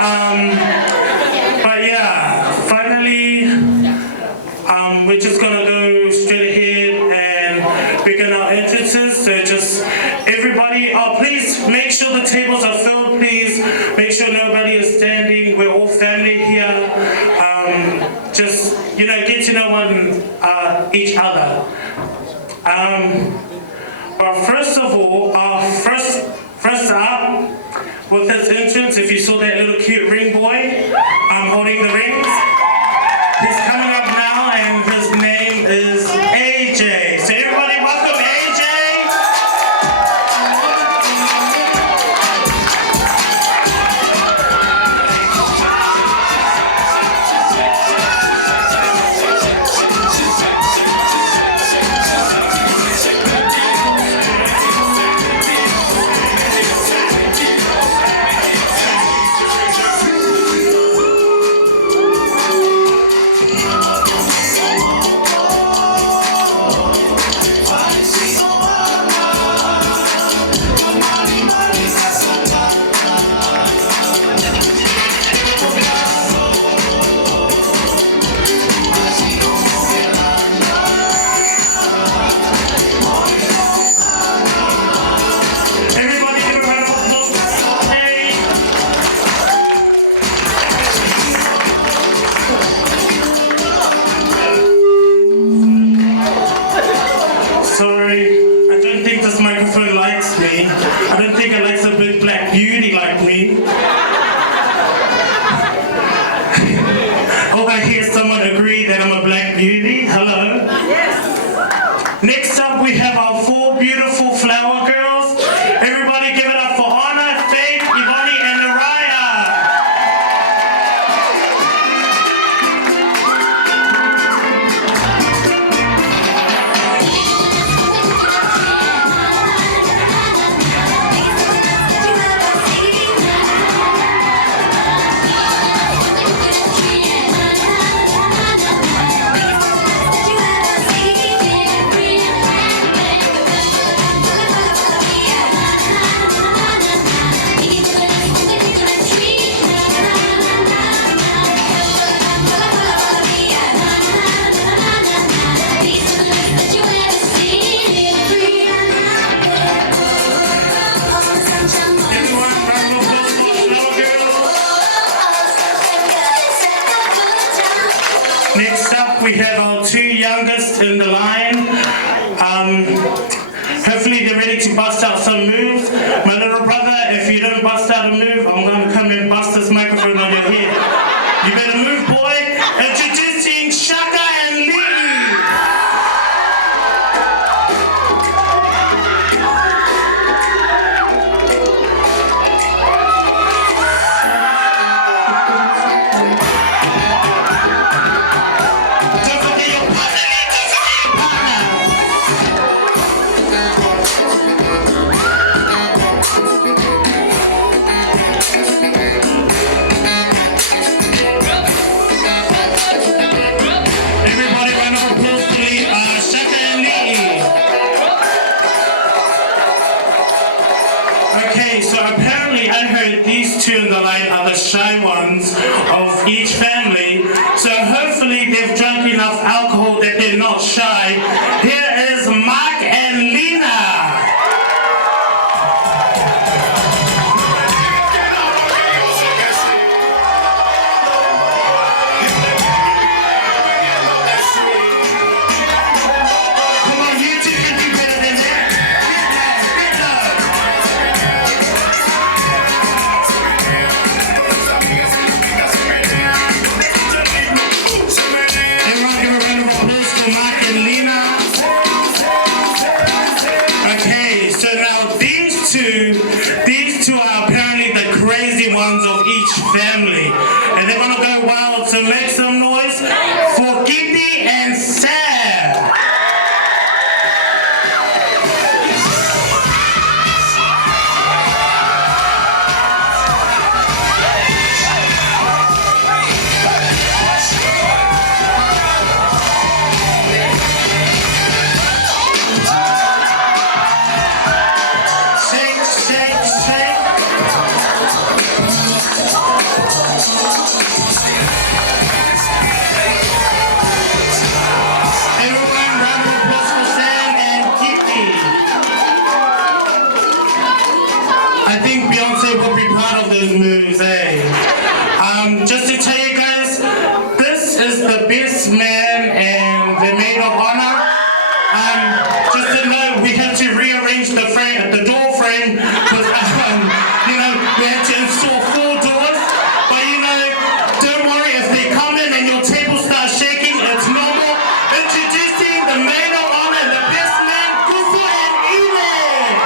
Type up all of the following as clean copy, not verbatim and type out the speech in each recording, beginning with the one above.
But yeah, finally, we're just gonna go straight ahead and begin our entrances. So just everybody, please make sure the tables are filled. Please make sure nobody is standing. We're all family here. Just get to know each other. But first of all, first up, with this entrance, if you saw that little cute ring boy holding the rings, he's coming up now, and his name is AJ. So everybody, welcome AJ. I don't think it likes a big black beauty like me. Hope I hear someone agree that I'm a black beauty. Hello. Yes. Next up, we have our 4 beautiful flower girls. Everybody give it up for Anna, Faith, Ivani, and Naraya. Next up, we have our 2 youngest in the line. Hopefully they're ready to bust out some moves. My little brother, if you don't bust out a move, I'm going to come and bust this microphone on your head. You better move, boy. Introducing Shaka and Lee. Okay, so apparently I heard these 2 in the line are the shy ones of each family. So hopefully they've drunk enough alcohol that they're not shy. Here is Mark and Lena. These two are apparently the crazy ones of each family, and they're gonna go wild. So make some noise for Kitty and Sam. Shake, shake, shake. say. Just to tell you guys, this is the best man and the maid of honor. Just to know, we had to rearrange the frame, the door frame, because you know, we had to install 4 doors. But you know, don't worry, if they come in and your table starts shaking, it's normal. Introducing the maid of honor, the best man, Kufu and Elaine.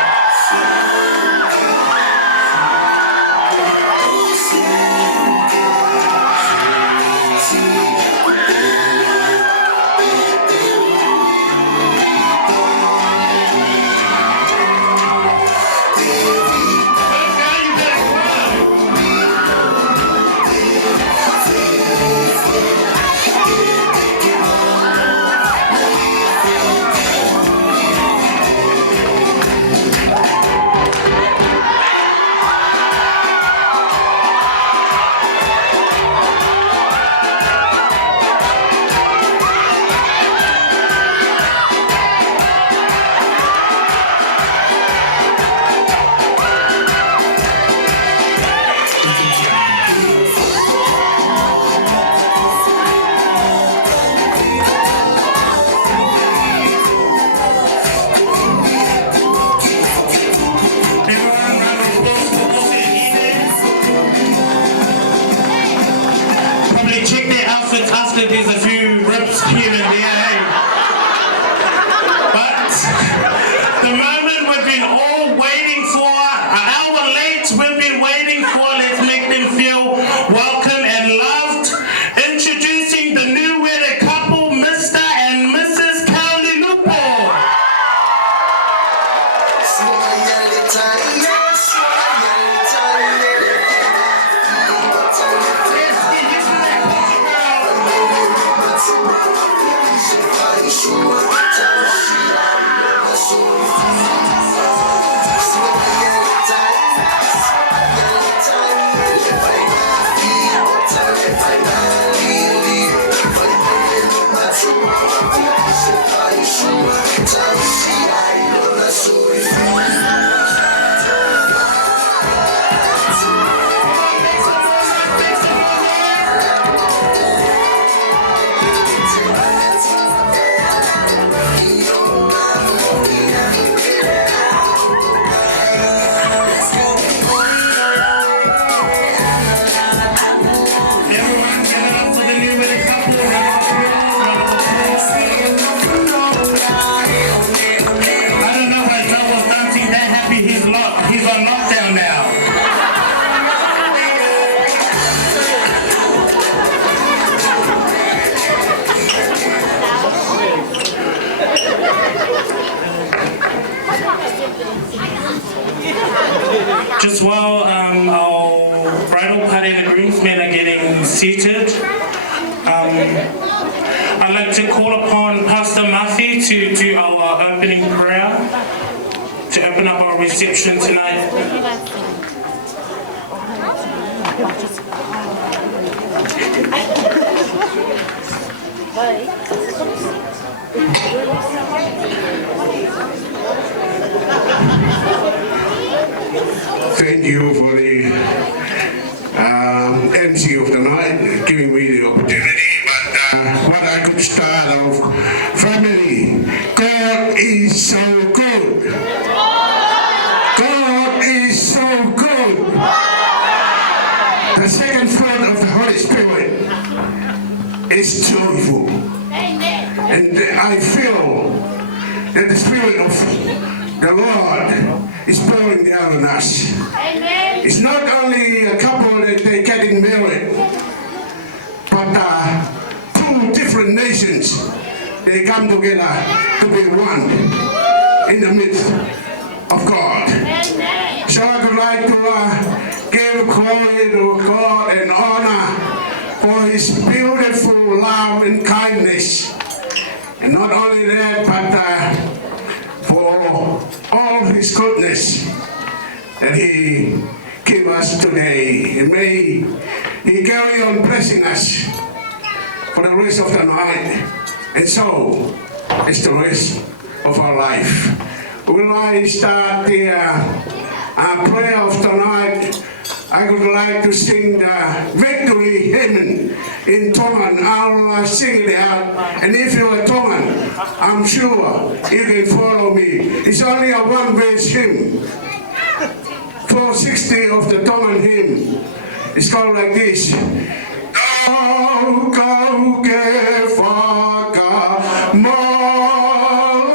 Check their outfits after there's a few rips here and there, hey. But the moment we've been all waiting for, an hour late, we've been waiting for, let's make them feel welcome and loved. Introducing the new wedded couple, Mr. and Mrs. Kaulilupo. He's on lockdown now. Just while our bridal party and the groomsmen are getting seated, I'd like to call upon Pastor Mafi to do our opening prayer, to open up our reception tonight. Thank you for the MC of the night, giving me the opportunity. But what I could start off, family, God is so good. God is so good. The second fruit of the Holy Spirit is joyful. And I feel that the Spirit of the Lord is pouring down on us. It's not only a couple that they're getting married, but 2 different nations, they come together to be one in the midst of God. So I would like to give glory to God and honor for His beautiful love and kindness. And not only that, but for all of His goodness that He gave us today. And may He carry on blessing us for the rest of the night. And so is the rest of our life. When I start the prayer of tonight, I would like to sing the victory hymn in Tongan. I'll sing it out, and if you're a Tongan, I'm sure you can follow me. It's only a one-verse hymn. 460 of the Tongan hymn. It's called like this. Kau kau ke whaka mala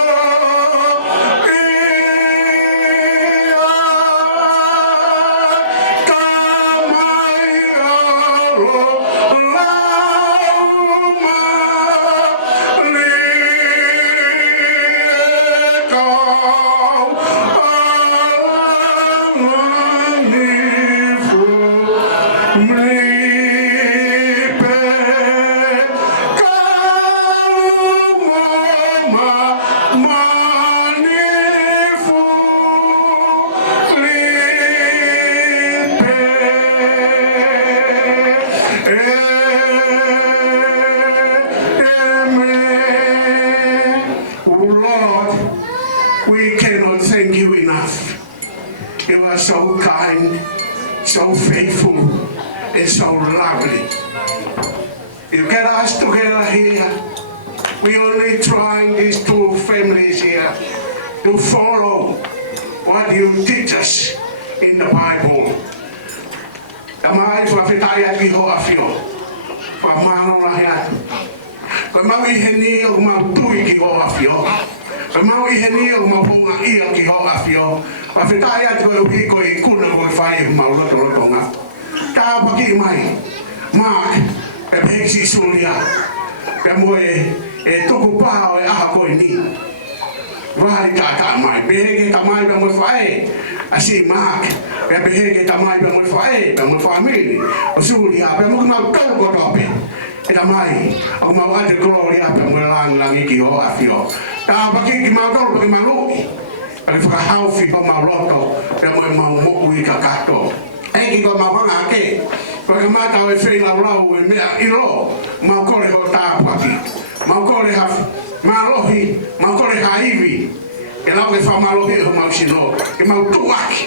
ia tamai alo lauma le kau alanifu me. We cannot thank you enough. You are so kind, so faithful, and so lovely. You get us together here. We only trying these two families here to follow what you teach us in the Bible. Tamai whawhetaya ki ho awhio. Whamano rahi atu. Whamau I heni o mau tui ki ho awhio. Whamau I heni o mau honga ia ki ho awhio. Whawhetaya atu koe uhi koe kuna koe whai mau roto rotonga. Ka paki mai. Mark, e pehiksi sulia. Ka moe e tuku pao e aha koe ni. Wahai ka mai. Beheke ka mai pa moe whae. Asi Mark, e beheke ka mai pa moe whae. Pa moe whamini. O sulia, pa moe mau kau kotope. E ka mai. O mau ate gloria pa moe langi ki ho awhio. Ka paki ki mau tolo pa ki mau luki. Pa ki whakahauwhi pa mau roto. Pa moe mau moku I ka kato. Eki ko mau hanga ke. Paka mata o e whenau lau e mea iro. Mau kore ho tāpaki. Mau kore ha malohi. Mau kore ha iwi. E lau e whamalohi ho mau sino. E mau tuaki.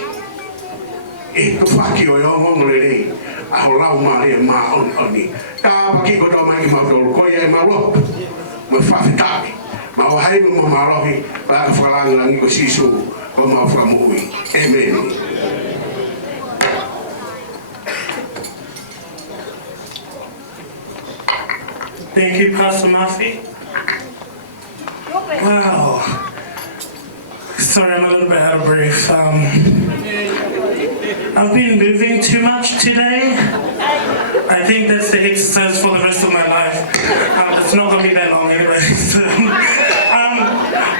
E tuaki o e ongongo le rei. A ho lau maari e maa oni. Tāpaki ko tau mai ki mau tolu. Koe e mau lopu. Mo whawhetaki. Mau haibu mo malohi. Paka whakalangi ko sisu. Ko mau whakamui. Amen. Thank you, Pastor Murphy. Wow. Sorry, I'm a little bit out of breath. I've been moving too much today. I think that's the exercise for the rest of my life. It's not going to be that long anyway.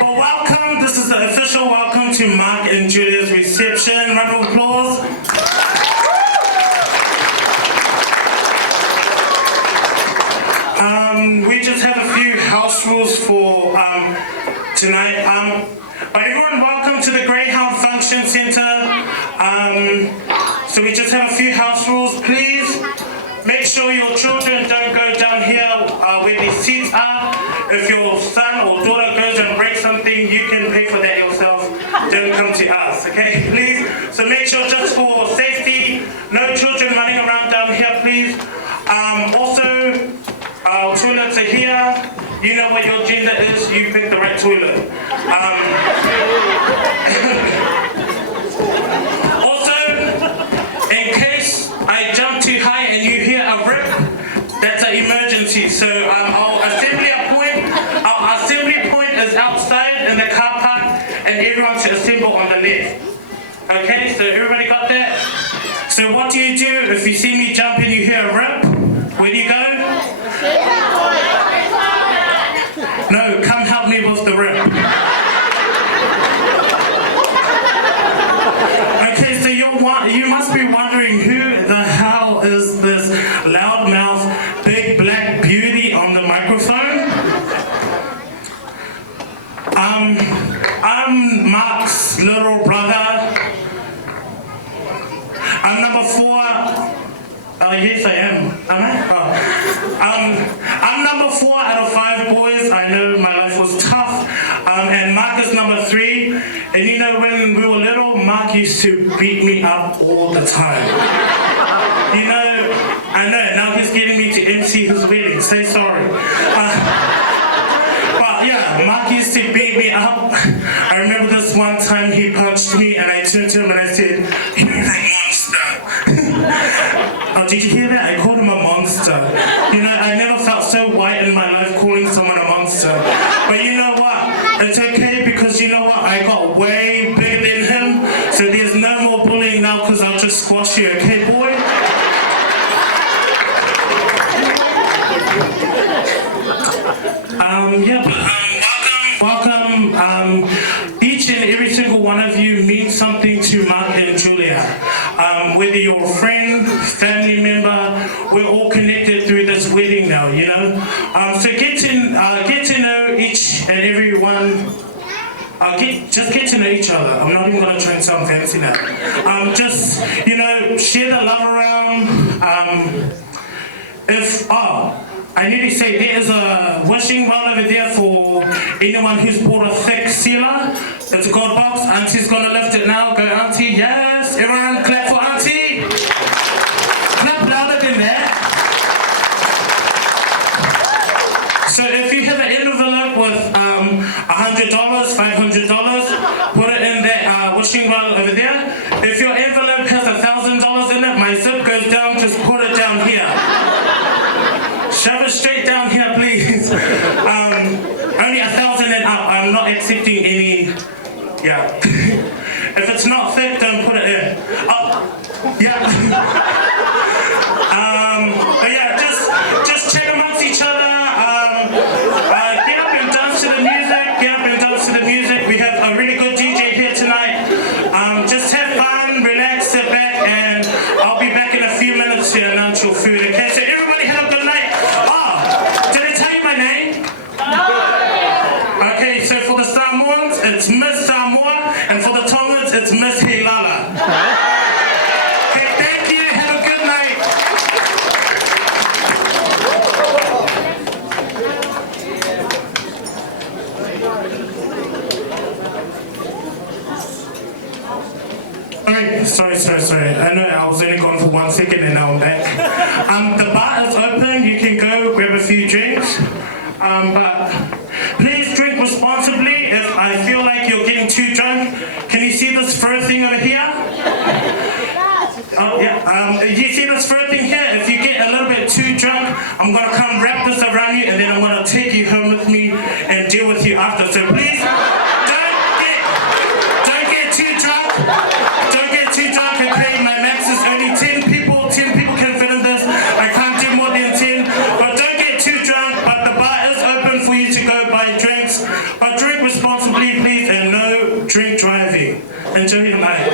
But welcome. This is the official welcome to Mark and Julia's reception. Round of applause. We just have a few house rules for tonight. But everyone, welcome to the Greyhound Function Center. So we just have a few house rules. Please make sure your children don't go down here where the seats are. If your son or daughter goes and breaks something, you can pay for that yourself. Don't come to us, okay? Please. So make sure, just for safety, no children running around down here, please. Also, our toilets are here. You know what your gender is, you pick the right toilet. Also, in case I jump too high and you hear a rip, that's an emergency. So our assembly point is outside in the car park, and everyone should assemble on the left. Okay, so everybody got that? So what do you do if you see me jump and you hear a rip? Where do you go? No, come help me with the rip. Okay, so you must be wondering who the hell is this loudmouth, big black beauty on the microphone? I'm Mark's little brother. I'm number 4. Yes, I am. Am I? I'm number 4 out of 5 boys. I know my life was tough. And Mark is number 3. And you know, when we were little, Mark used to beat me up all the time. You know, I know, now he's getting me to MC his wedding, say sorry. But yeah, Mark used to beat me up. I remember this one time he punched me and I turned to him and I said, "You're a monster." Oh, did you hear that? I called him a monster. You know, I never felt so white in my life calling someone a monster. But you know what? It's okay because you know what? I got way bigger than him. So there's no more bullying now because I'll just squash you, okay, boy? Welcome. Each and every single one of you means something to Mark and Julia. Whether you're a friend, family member, we're all connected through this wedding now, you know. So get to know each and every one. Just get to know each other. I'm not even gonna try and sound fancy now. Just, you know, share the love around. I need to say there is a wishing well over there for anyone who's bought a thick sealer. It's a gold box. Auntie's gonna lift it now. Go, Auntie. Yes. Everyone clap for Auntie. Clap louder than that. So if you have an envelope with $100, $500, put it in that wishing well over there. If your envelope has $1,000 in it, my zip goes down. Just put it down here. Shove it straight down here, please. Only 1,000 and up. I'm not accepting any. Yeah. If it's not thick, don't put it in. Yeah. But yeah, just chat amongst each other. Get up and dance to the music. Get up and dance to the music. We have a really good DJ here tonight. Just have fun, relax, sit back, and I'll be back in a few minutes to announce your food. Okay, so everybody have a good night. Did I tell you my name? No. Okay, so for the Samoans, it's Miss Samoa, and for the Tongans, it's Miss Hilala. Okay, thank you. Have a good night. Sorry. I know I was only gone for 1 second and now I'm back. The bar is open. You can go grab a few drinks. But please drink responsibly. If I feel like you're getting too drunk, can you see this fur thing over here? Oh yeah. You see this fur thing here? If you get a little bit too drunk, I'm gonna come wrap this around you and then I'm gonna take you home with me and deal with you after. So please don't get too drunk. Okay, my max is only 10 people. 10 people can fit in this. I can't do more than 10. But don't get too drunk. But the bar is open for you to go buy drinks. But drink responsibly, please, and no drink driving. Enjoy your night.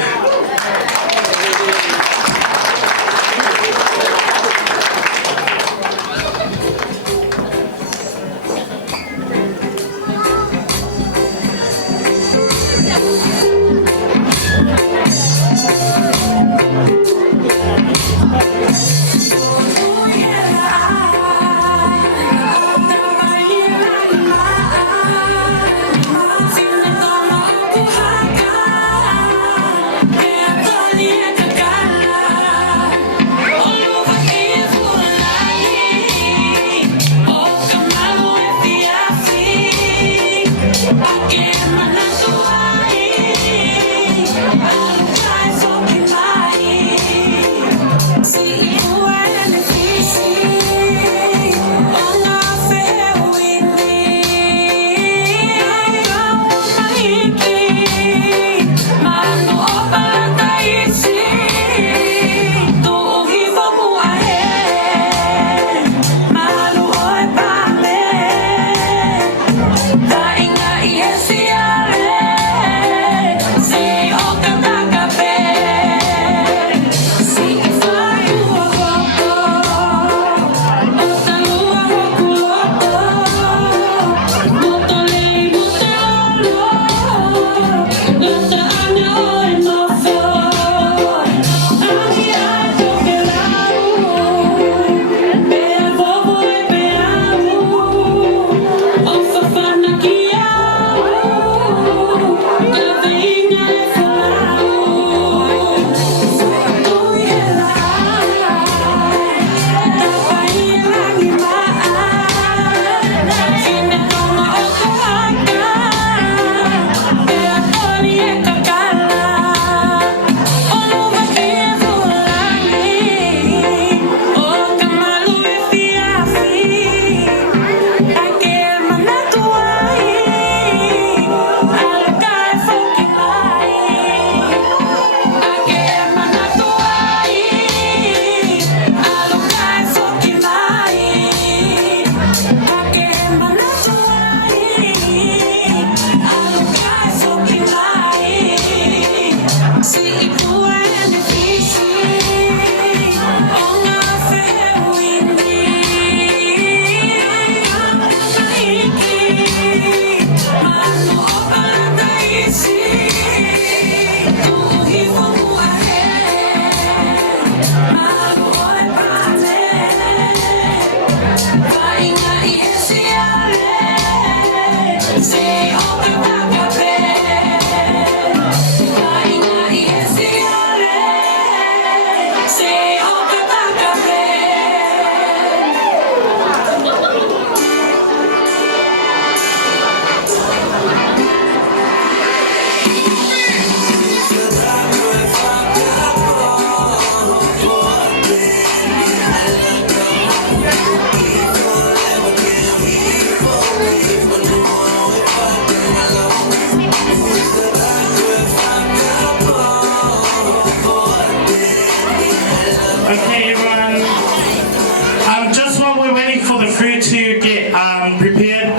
food to get prepared.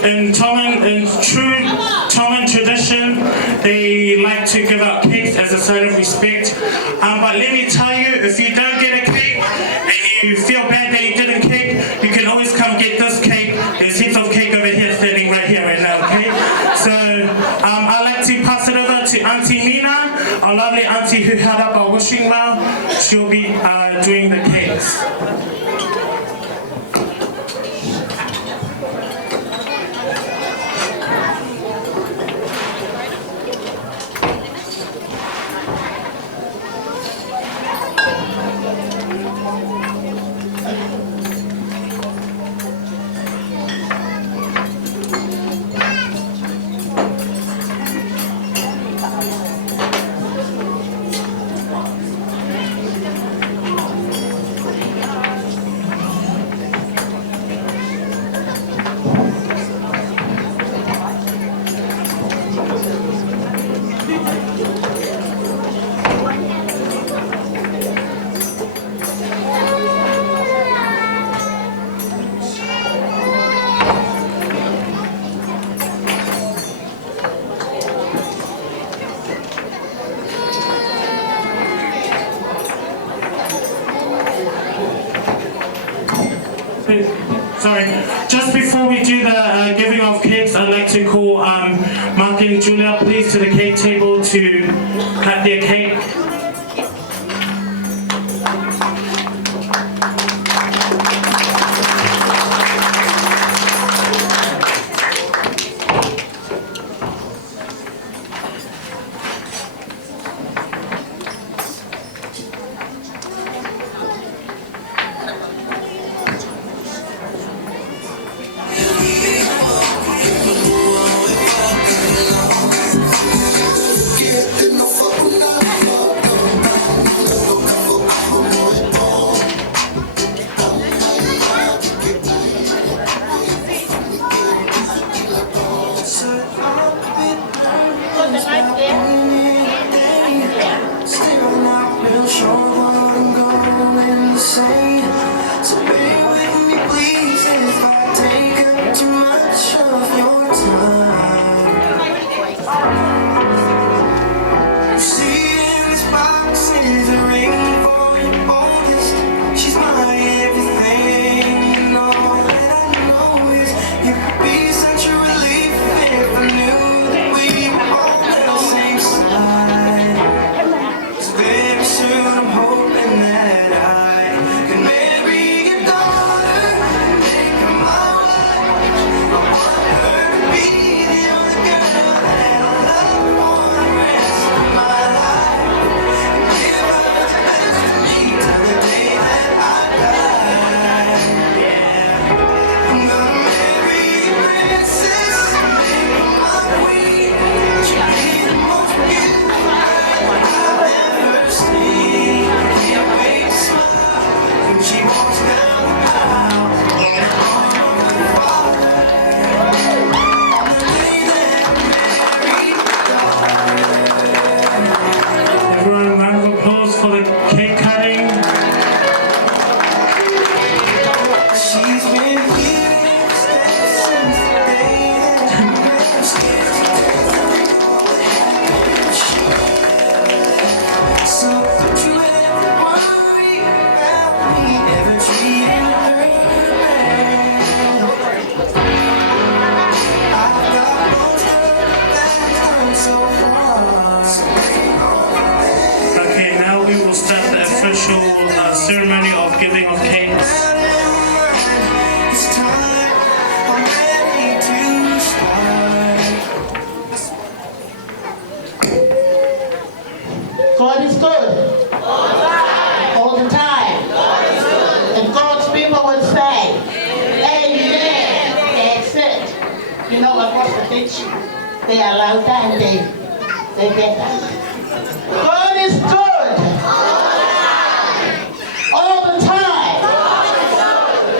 In true Tongan tradition, they like to give out cakes as a sign of respect. But let me tell you, if you don't get a cake and you feel bad that you didn't cake, you can always come get this cake. There's heaps of cake over here, standing right here right now, okay? So I'd like to pass it over to Auntie Mina, our lovely auntie who held up our wishing well. She'll be doing the cakes. Sorry, just before we do the giving of cakes, I'd like to call Mark and Julia, please, to the cake table to cut their cake. Ceremony of giving of cakes. God is good. All the time. And God's people will say, Amen. That's it. You know, across the beach, they allow that and they get that. God is good. All the time.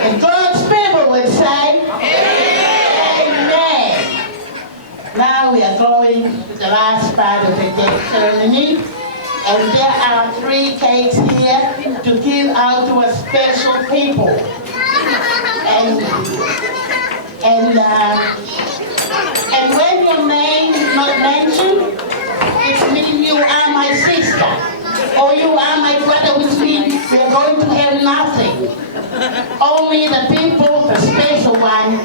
And God's people will say, Amen. Now we are going to the last part of the cake ceremony. And there are 3 cakes here to give out to a special people. And when your name is not mentioned, it means you are my sister, or you are my brother, which means we're going to have nothing. Only the people, the special one,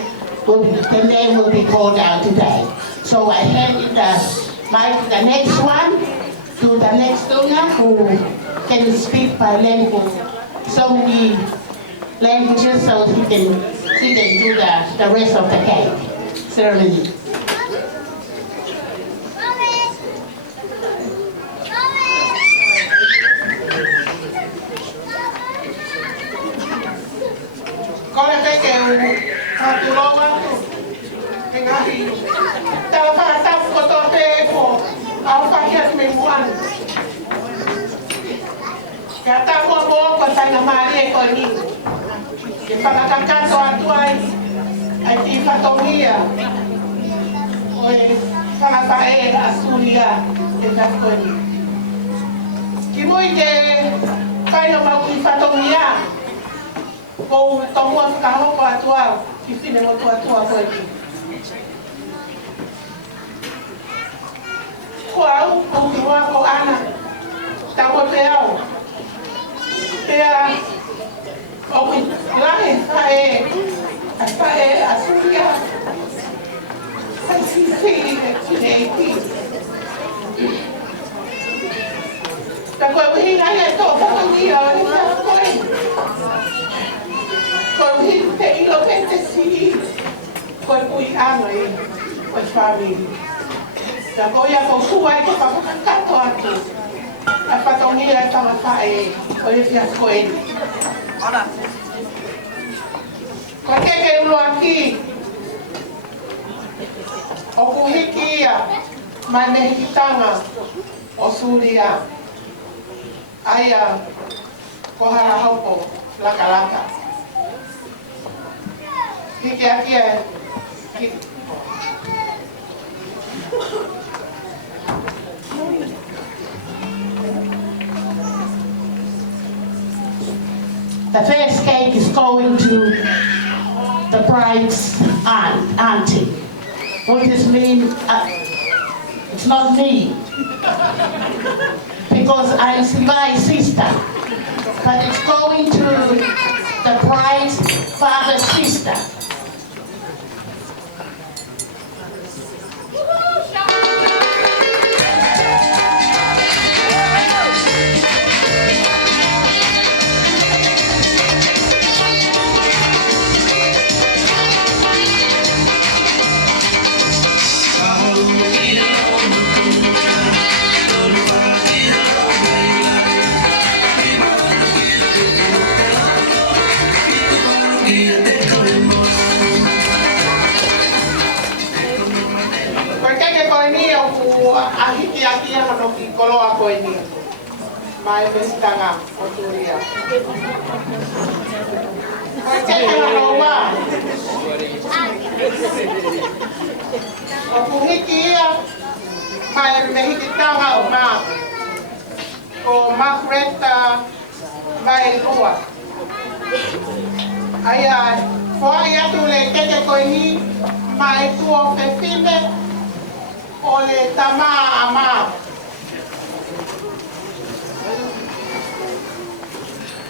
the name will be called out today. So I hand you the mic to the next one, to the next donor who can speak bilingual, so many languages, so he can do the rest of the cake ceremony. Kole peke hatulowa engahi tapa tap koto peko alfa hiat memuan kata mo ko sa na mari ko ni ke pagkakato atuay ay ti patongia oy pagkae asulia ita ko ni kimoy ke kayo magui patongia ko tomo kaho ko atua kifine mo atua ko ni ko au ko ana tawo peo pea o lahe fae asuria si ti ta ko hinga ya to ko ni Con gente y lo gente sí, con muy hambre, con familia. La voy a consuar y para cantar todo aquí. La patonía está más ahí, hoy es ya cohen. Hola. Cualquier que uno aquí, o kuhikia, manehitanga, o suria, aya, kohara hopo, laka. The first cake is going to the bride's auntie. What does mean? It's not me, because I'm my sister, but it's going to the bride's father's sister. Ahiki ano kikolo ako ini. May bestanga oturia. Kaya ano Ako hikia may mehikitanga uma. O makreta may lua. Ayan, po ayan tule kaya ko ini may tuo pepime. Ole tama ama.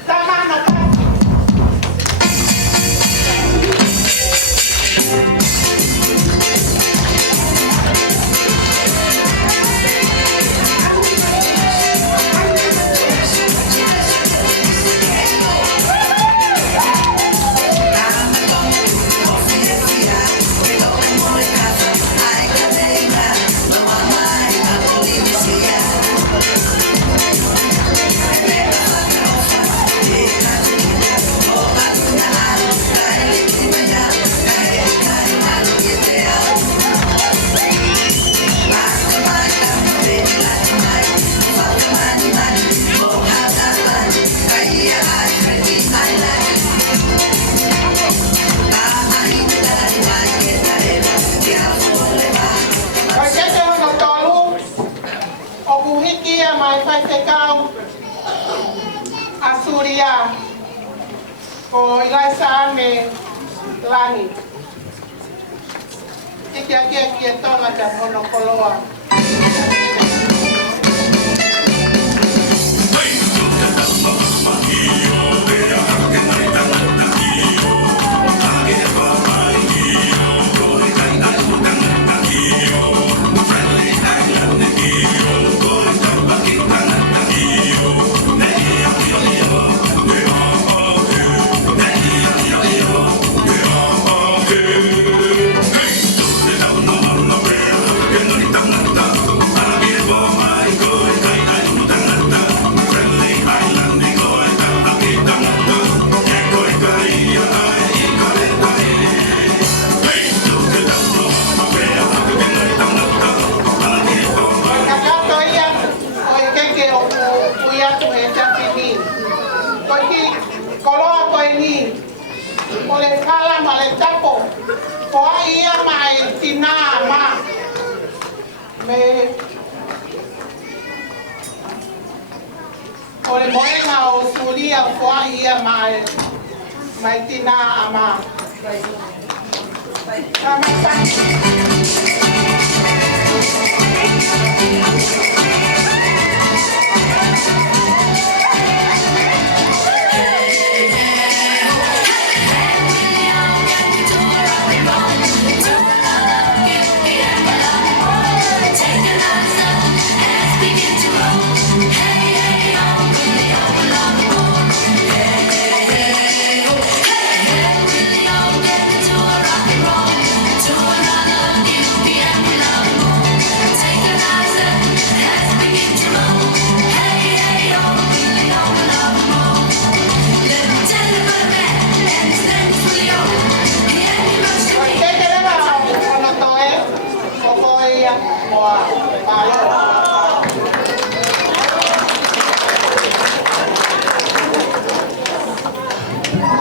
Tama no kasi. Asuria o ilai sa amin langit. Kia tonga te hono koloa. Ole kala male tapo, poa ia mai tina ma, me ole moenga o suria poa ia mai tina ama.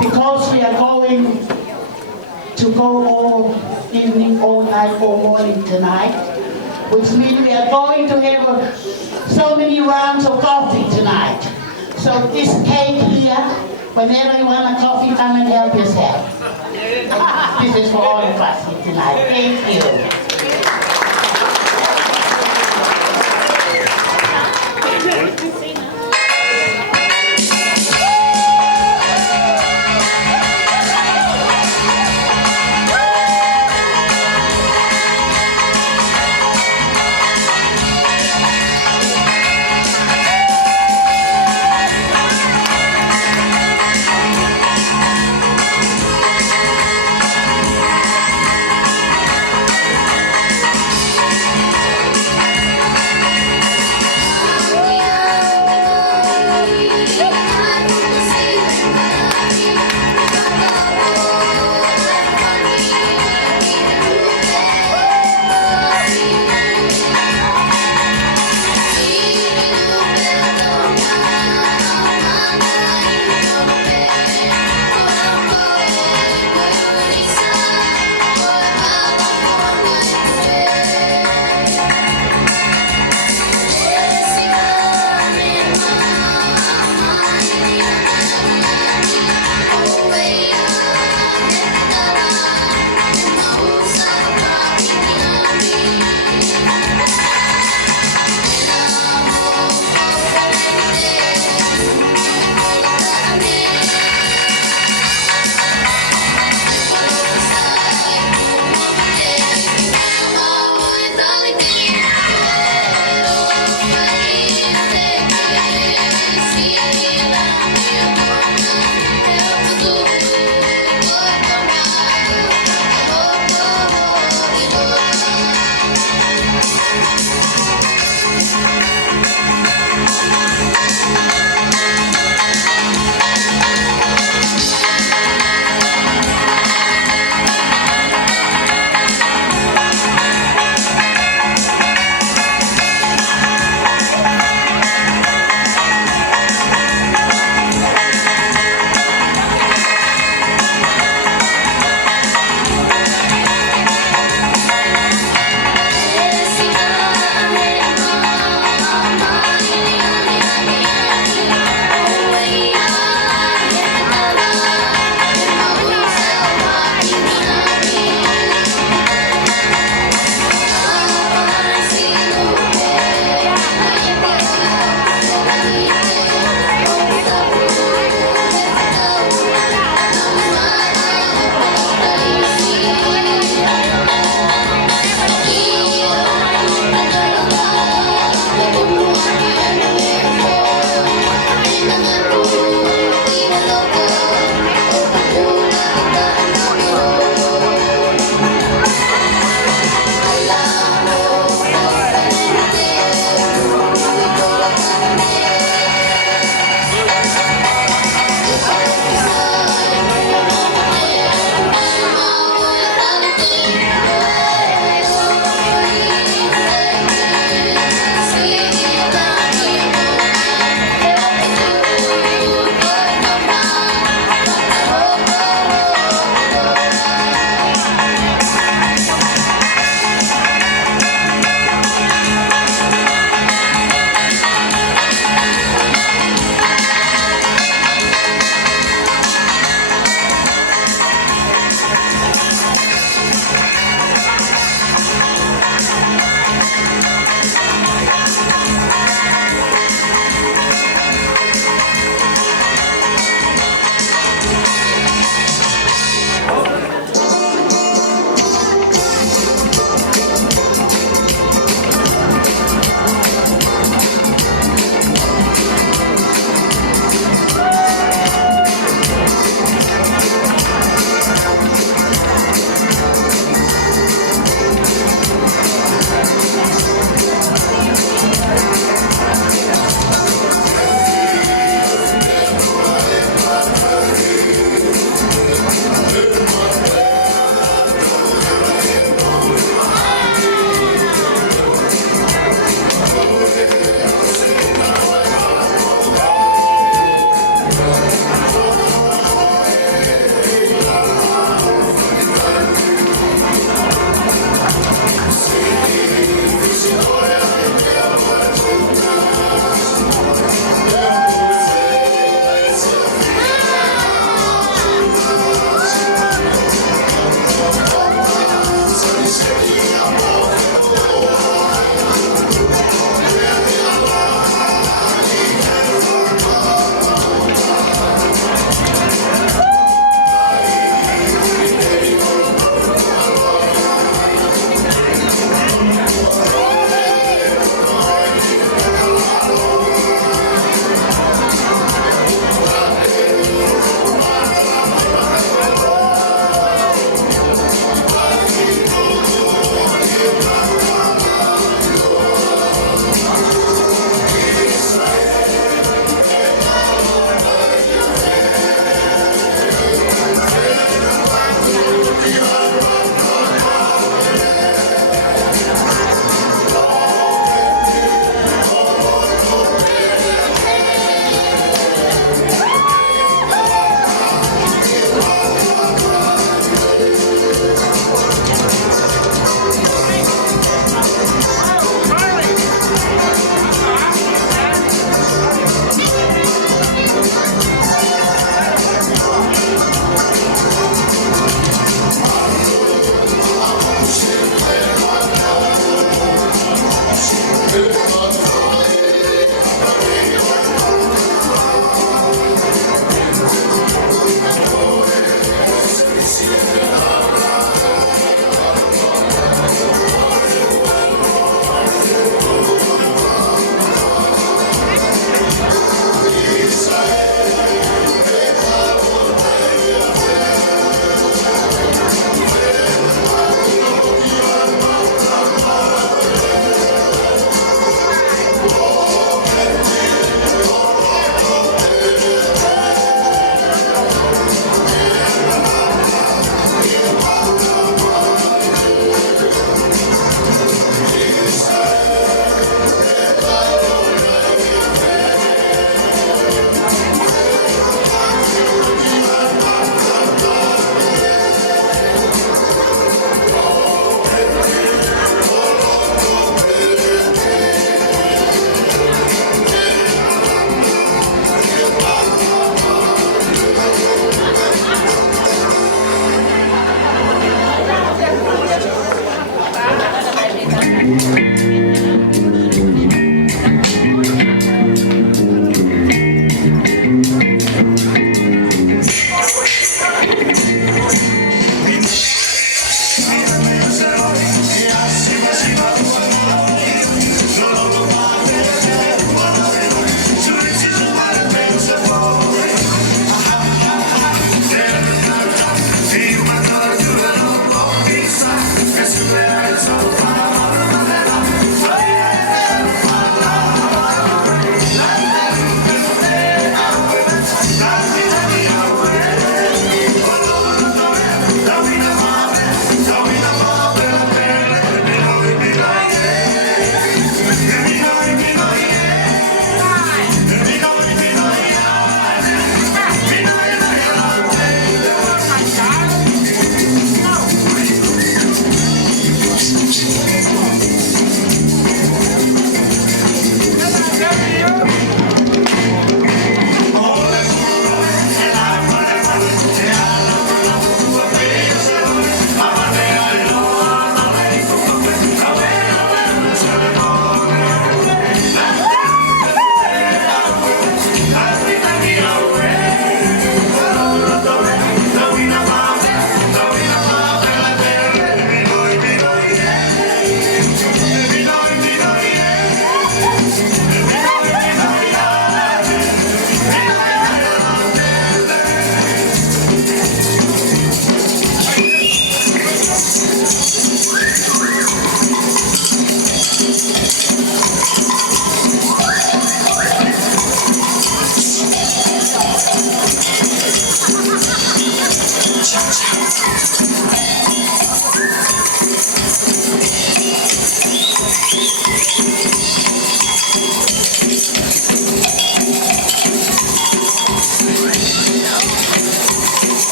Because we are going to go all evening, all night, all morning tonight, which means we are going to have so many rounds of coffee tonight. So this cake here, whenever you want a coffee, come and help yourself. This is for all of us here tonight. Thank you.